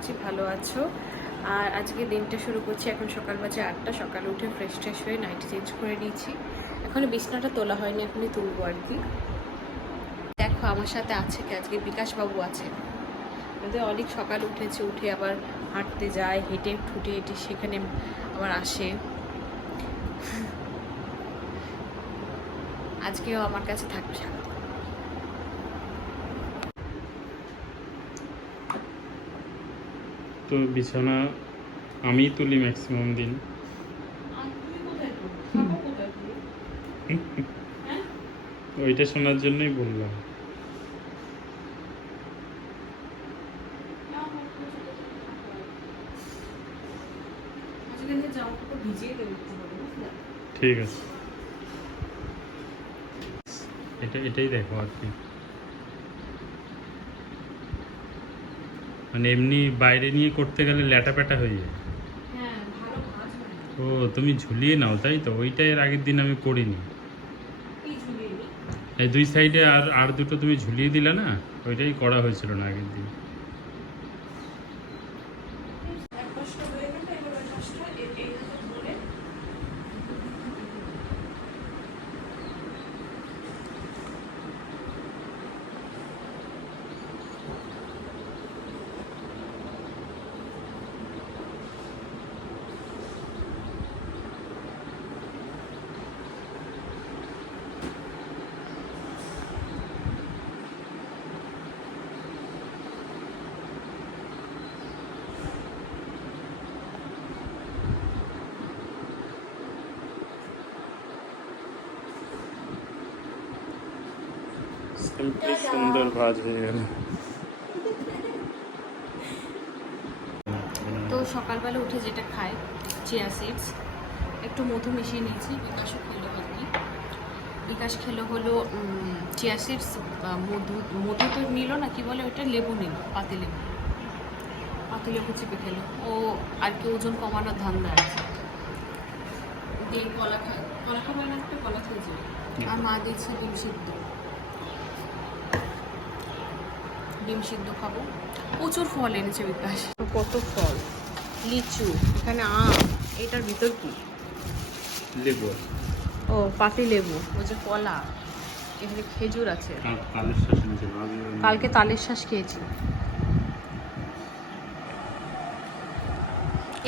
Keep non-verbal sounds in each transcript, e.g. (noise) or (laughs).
করছি, ভালো আছো? আর আজকে দিনটা শুরু করছি এখন সকাল বাজে আটটা, সকালে উঠে ফ্রেশ ট্রেশ হয়ে নাইট চেঞ্জ করে নিয়েছি। এখনও বিছনাটা তোলা হয়নি, এখনই তুলবো আর কি। দেখো, আমার সাথে আছে কি? আজকে বিকাশবাবু আছে। আমাদের অনেক সকাল উঠেছে, উঠে আবার হাঁটতে যায়, হেঁটে ঠুটে হেঁটে সেখানে আবার আসে। আজকেও আমার কাছে থাকবে তো বিছানা আমি তুলি ম্যাক্সিমাম দিন। ওইটা শোনার জন্যই বললাম। ঠিক আছে। এটা এটাই দেখো আর কি। মানে এমনি বাইরে নিয়ে করতে গেলে ল্যাটা প্যাটা হয়ে যায়। ও তুমি ঝুলিয়ে নাও তাই তো? ওইটাই এর আগের দিন আমি করিনি। এই দুই সাইডে আর আর দুটো তুমি ঝুলিয়ে দিলে না ওইটাই করা হয়েছিল না আগের দিন। সিম্পলি সুন্দর ভাজ হয়ে গেল। তো সকালবেলা উঠে যেটা খাই চিয়া সিডস একটু মধু মিশিয়ে নিয়েছি, বিকাশও খেলো কি বিকাশ খেলো হলো চিয়া সিডস মধু মধু তো নিল না, কি বলে ওটা? লেবু নিল, পাতি লেবু। পাতি লেবু চিপে খেলো। ও আর কি ওজন কমানোর ধান্দা আছে। দিয়ে কলা খা, কলা খাবার একটা কলা খেয়েছে। আর মা দিয়েছে ডিম সিদ্ধ। ডিম সিদ্ধ খাব। প্রচুর ফল এনেছে বিকাশ। কত ফল? লিচু এখানে আম এটার ভিতর কি? লেবু। ও পাতি লেবু। ও যে কলা এখানে খেজুর আছে। কালকে তালের শ্বাস খেয়েছি।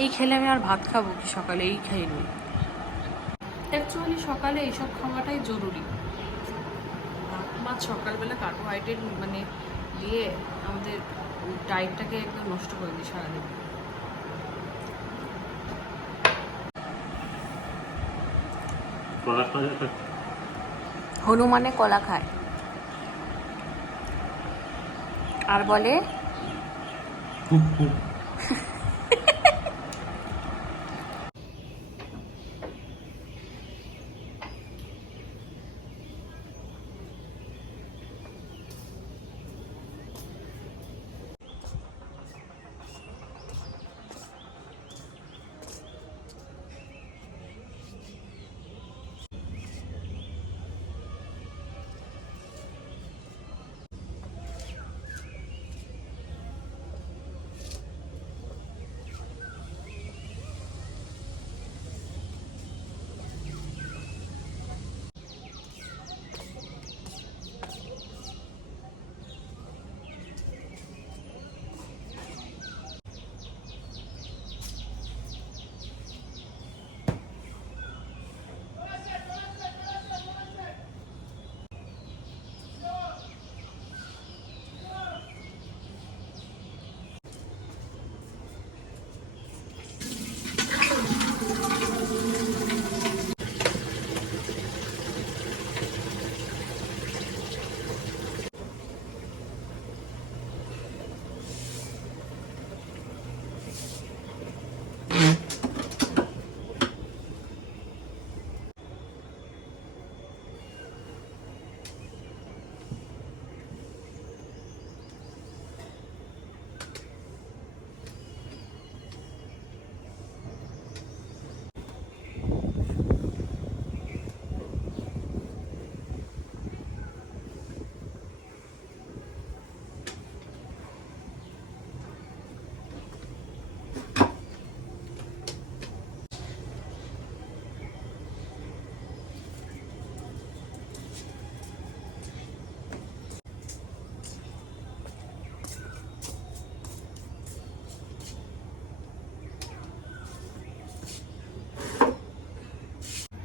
এই খেলে আমি আর ভাত খাব কি সকালে? এই খাই নি অ্যাকচুয়ালি সকালে এইসব খাওয়াটাই জরুরি। ভাত মাছ সকালবেলা কার্বোহাইড্রেট মানে দিয়ে আমাদের ডায়েটটাকে একদম নষ্ট করে দিই সারাদিন। হনুমানে কলা খায়। আর বলে? খুব খুব।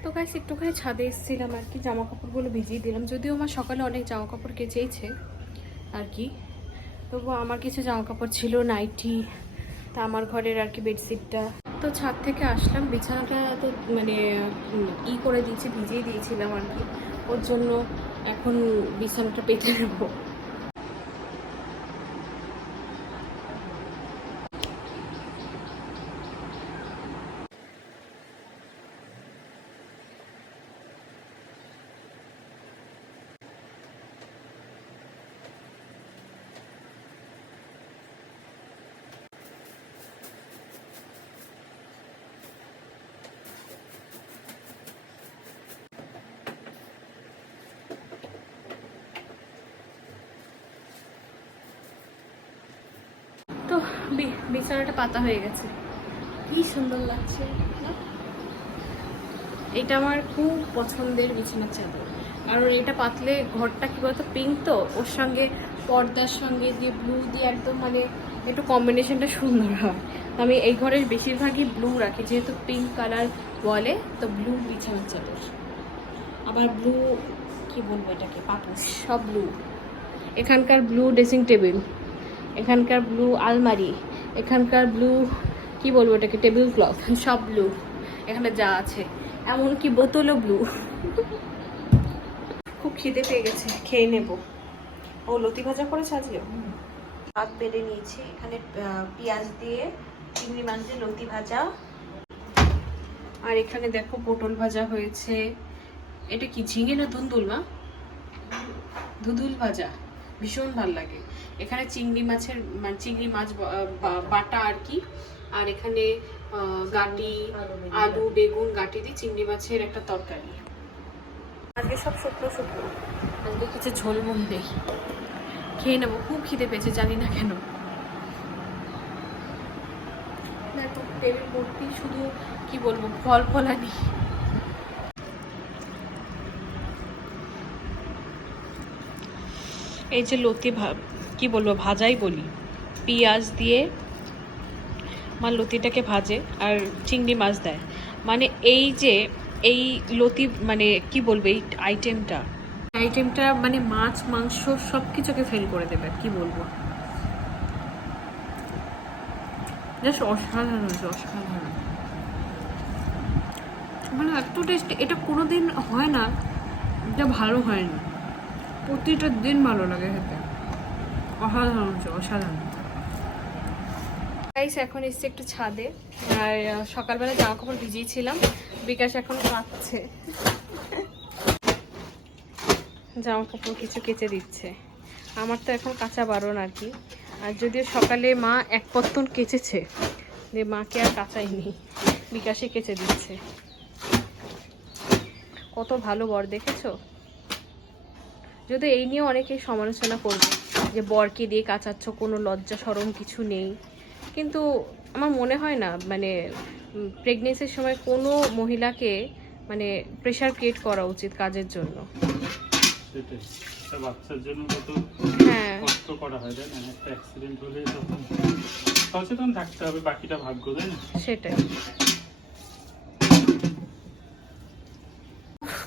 তো গাইস একটুখানি ছাদে এসেছিলাম আর কি জামা কাপড়গুলো ভিজিয়ে দিলাম। যদিও আমার সকালে অনেক জামা কাপড় কেচেইছে আর কি। তবু আমার কিছু জামা কাপড় ছিল, নাইটি, তা আমার ঘরের আর কি বেডশিটটা। তো ছাদ থেকে আসলাম, বিছানাটা তো মানে ই করে দিয়েছি, ভিজিয়ে দিয়েছিলাম আর কি। ওর জন্য এখন বিছানাটা পেতে নেব তো বি- বিছানাটা পাতা হয়ে গেছে। কি সুন্দর লাগছে? এটা আমার খুব পছন্দের বিছানার চাদর। কারণ এটা পাতলে ঘরটা কি বলতো পিঙ্ক তো? ওর সঙ্গে পর্দার সঙ্গে দিয়ে ব্লু দিয়ে একদম মানে একটু কম্বিনেশনটা সুন্দর হয়। তো আমি এই ঘরের বেশিরভাগই ব্লু রাখি যেহেতু পিঙ্ক কালার বলে তো ব্লু বিছানার চাদর। আবার ব্লু কি বলব এটাকে পাপুস সব ব্লু এখানকার ব্লু ড্রেসিং টেবিল এখানকার ব্লু আলমারি এখানকার ব্লু কি বলব এটাকে টেবিল ক্লথ (laughs) সব ব্লু এখানে যা আছে এমনকি বোতলও ব্লু (laughs) খুব খিদে পেয়ে গেছে খেয়ে নেব। ও লতি ভাজা করেছে আজকে ভাত বেড়ে নিয়েছি এখানে পেঁয়াজ দিয়ে চিংড়ি মাছ দিয়ে লতি ভাজা। আর এখানে দেখো পটল ভাজা হয়েছে। এটা কি ঝিঙে না ধুন্দুল মা? ধুদুল ভাজা। ভীষণ ভালো লাগে। এখানে চিংড়ি মাছের মানে চিংড়ি মাছ বাটা আর কি আর এখানে গাটি আলু বেগুন গাটি দিয়ে চিংড়ি মাছের একটা তরকারি। আজকে সব শুকনো শুকনো। আজকে কিছু ঝোল মুম নেই খেয়ে নেব খুব খিদে পেয়েছে জানি না কেন। দেখো টেবিল ভর্তি শুধু কি বলব ফল ফলানি এই যে লতি কি বলব, ভাজাই বলি। পেঁয়াজ দিয়ে মা লতিটাকে ভাজে আর চিংড়ি মাছ দেয়। মানে এই যে, এই লতি মানে কি বলব, এই আইটেমটা আইটেমটা মানে মাছ, মাংস সব কিছুকে ফেল করে দেবে, কি বলব? জাস্ট অসাধারণ হয়েছে, অসাধারণ। মানে এত টেস্ট এটা কোনোদিন হয় না, এটা ভালো হয় না। প্রতিটা দিন ভালো লাগে খেতে। অসাধারণ অসাধারণ। গাইস এখন এসছে একটু ছাদে। আর সকালবেলা জামা কাপড় ভিজিয়েছিলাম বিকাশ এখন কাচ্ছে জামা কাপড় কিছু কেচে দিচ্ছে। আমার তো এখন কাঁচা বারণ আর কি। আর যদিও সকালে মা এক পত্তন কেচেছে, যে মাকে আর কাঁচাইনি, বিকাশে কেচে দিচ্ছে। কত ভালো বর, দেখেছ? যদি এই নিয়ে অনেকে সমালোচনা করবে যে বরকে দিয়ে কাচাচ্ছ কোনো লজ্জা সরম কিছু নেই। কিন্তু আমার মনে হয় না মানে প্রেগনেন্সির সময় কোনো মহিলাকে মানে প্রেশার ক্রিয়েট করা উচিত কাজের জন্য। বাচ্চার জন্য কত হ্যাঁ। কষ্ট করা হয় তাই না? একটা অ্যাক্সিডেন্ট হলে তখন সচেতন থাকতে হবে বাকিটা ভাগ্য তাই না? সেটাই।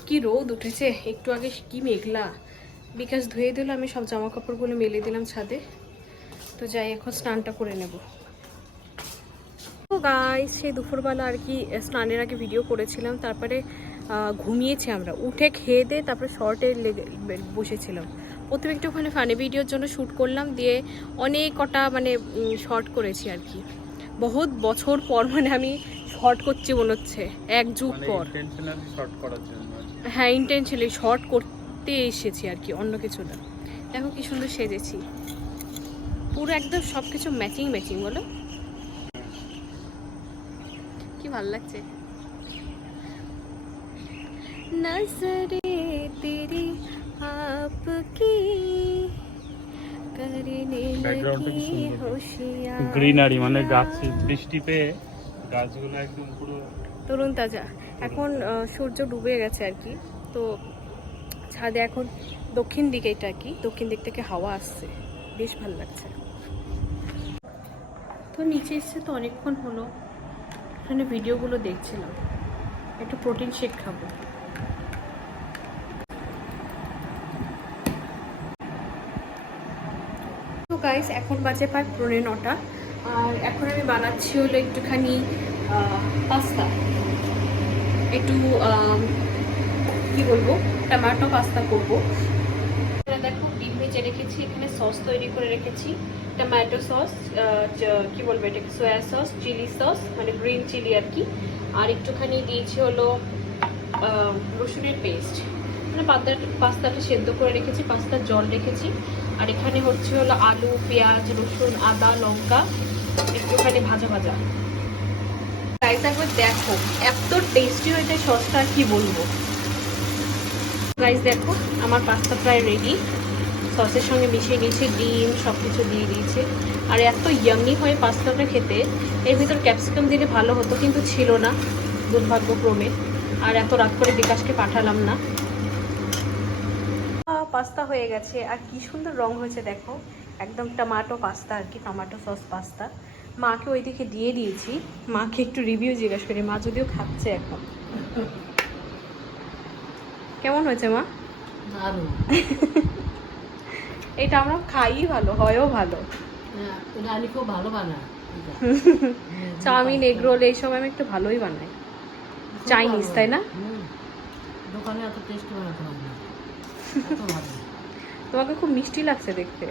কি রোদ উঠেছে। একটু আগে কি মেঘলা। বিকাশ ধুয়ে দিল আমি সব জামা কাপড়গুলো মেলে দিলাম ছাদে। তো যাই এখন স্নানটা করে নেব। তো গাইস সেই দুপুরবেলা আর কি স্নানের আগে ভিডিও করেছিলাম তারপরে ঘুমিয়েছি আমরা। উঠে খেয়ে দিয়ে তারপরে শর্টে লেগে বসেছিলাম। প্রথমে একটুখানি ফানি ভিডিওর জন্য শ্যুট করলাম দিয়ে অনেক কটা মানে শর্ট করেছি আর কি। বহুত বছর পর মানে আমি শর্ট করছি মনে হচ্ছে এক যুগ মানে পর। হ্যাঁ ইন্টেনশনালি শর্ট করতে ঘুরতে এসেছি আর কি অন্য কিছু না। দেখো কি সুন্দর সেজেছি। পুরো একদম সব কিছু ম্যাচিং ম্যাচিং বলো। কি ভালো লাগছে। গ্রিনারি মানে গাছ গাছগুলো একদম পুরো তরুণ তাজা। এখন সূর্য ডুবে গেছে আর কি। তো ছাদে এখন দক্ষিণ দিকে এটা কি? দক্ষিণ দিক থেকে হাওয়া আসছে। বেশ ভালো লাগছে। তো নিচে এসছে তো অনেকক্ষণ হলো। এখানে ভিডিওগুলো দেখছিলাম। একটু প্রোটিন শেক খাব। তো গাইস এখন বাজে প্রায় পৌনে নটা। আর এখন আমি বানাচ্ছি হলো একটুখানি পাস্তা। একটু কি বলব? টমেটো পাস্তা করব। দেখো, ডিম ভেজে রেখেছি, এখানে সস তৈরি করে রেখেছি। টমেটো সস কি বলব এটাকে? সয়া সস, চিলি সস মানে গ্রিন চিলি আর কি। আর একটুখানি দিয়েছি হলো রসুনের পেস্ট। মানে পাস্তা পাস্তাটা সেদ্ধ করে রেখেছি, পাস্তার জল রেখেছি। আর এখানে হচ্ছে হলো আলু, পেঁয়াজ, রসুন, আদা, লঙ্কা, একটুখানি ভাজা ভাজা। একবার দেখো, এত টেস্টি হয়েছে সসটা কি বলব। গাইস দেখো, আমার পাস্তা প্রায় রেডি সসের সঙ্গে মিশিয়ে নিয়েছি ডিম সব কিছু দিয়ে দিয়েছে। আর এত ইয়ামি হয় পাস্তাটা খেতে। এর ভিতর ক্যাপসিকাম দিলে ভালো হতো, কিন্তু ছিল না, দুর্ভাগ্যক্রমে। আর এত রাত করে বিকাশকে পাঠালাম না। পাস্তা হয়ে গেছে। আর কি সুন্দর রং হয়েছে, দেখো। একদম টমাটো পাস্তা আর কি টমাটো সস পাস্তা মাকে ওইদিকে দিয়ে দিয়েছি। মাকে একটু রিভিউ জিজ্ঞেস করি, মা, যদিও খাচ্ছে এখন। কেমন হয়েছে মা? (laughs) এটা আমরা খাই ভালো হয়ও ভালো। হ্যাঁ, রানী খুব ভালো বানায় (laughs) চাউমিন এগ রোল এইসব আমি একটু ভালোই বানাই। চাইনিজ, তাই না? দোকানে এত টেস্টি বানাতে (laughs) তোমাকে খুব মিষ্টি লাগছে দেখতে।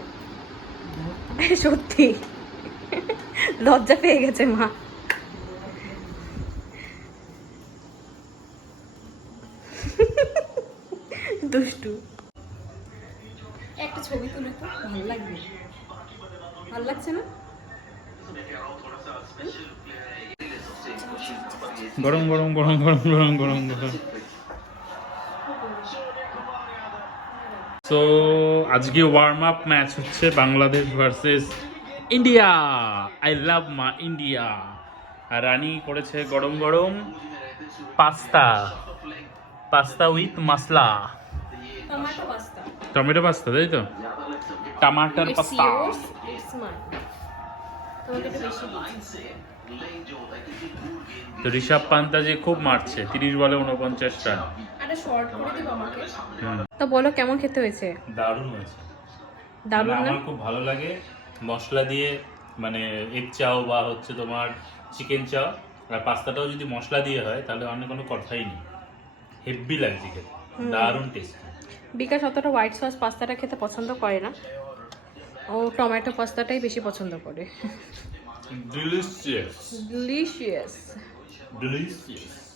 সত্যি। লজ্জা পেয়ে গেছে মা। দুষ্টু একটা ছবি তুলে তো ভালো লাগবে। ভালো লাগছে না? গরম গরম গরম গরম গরম গরম গরম। তো আজকে ওয়ার্ম আপ ম্যাচ হচ্ছে Bangladesh versus India I love মা ইন্ডিয়া আর রানী করেছে গরম গরম pasta. Pasta with masala tomato pasta তাই তো? টমাটার পাস্তা। তো ঋষভ পান্তা যে খুব মারছে তিরিশ বলে উনপঞ্চাশ রান তো বলো কেমন খেতে হয়েছে? দারুণ হয়েছে। দারুণ মানে আমার খুব ভালো লাগে মশলা দিয়ে মানে এগ চাও বা হচ্ছে তোমার চিকেন চাও আর পাস্তাটাও যদি মশলা দিয়ে হয় তাহলে অন্য কোনো কথাই নেই। হেভি লাগছে খেতে। দারুণ টেস্ট বিকাশ অতটা হোয়াইট সস পাস্তাটা খেতে পছন্দ করে না। ও টমেটো পাস্তাটাই বেশি পছন্দ করে। Delicious delicious delicious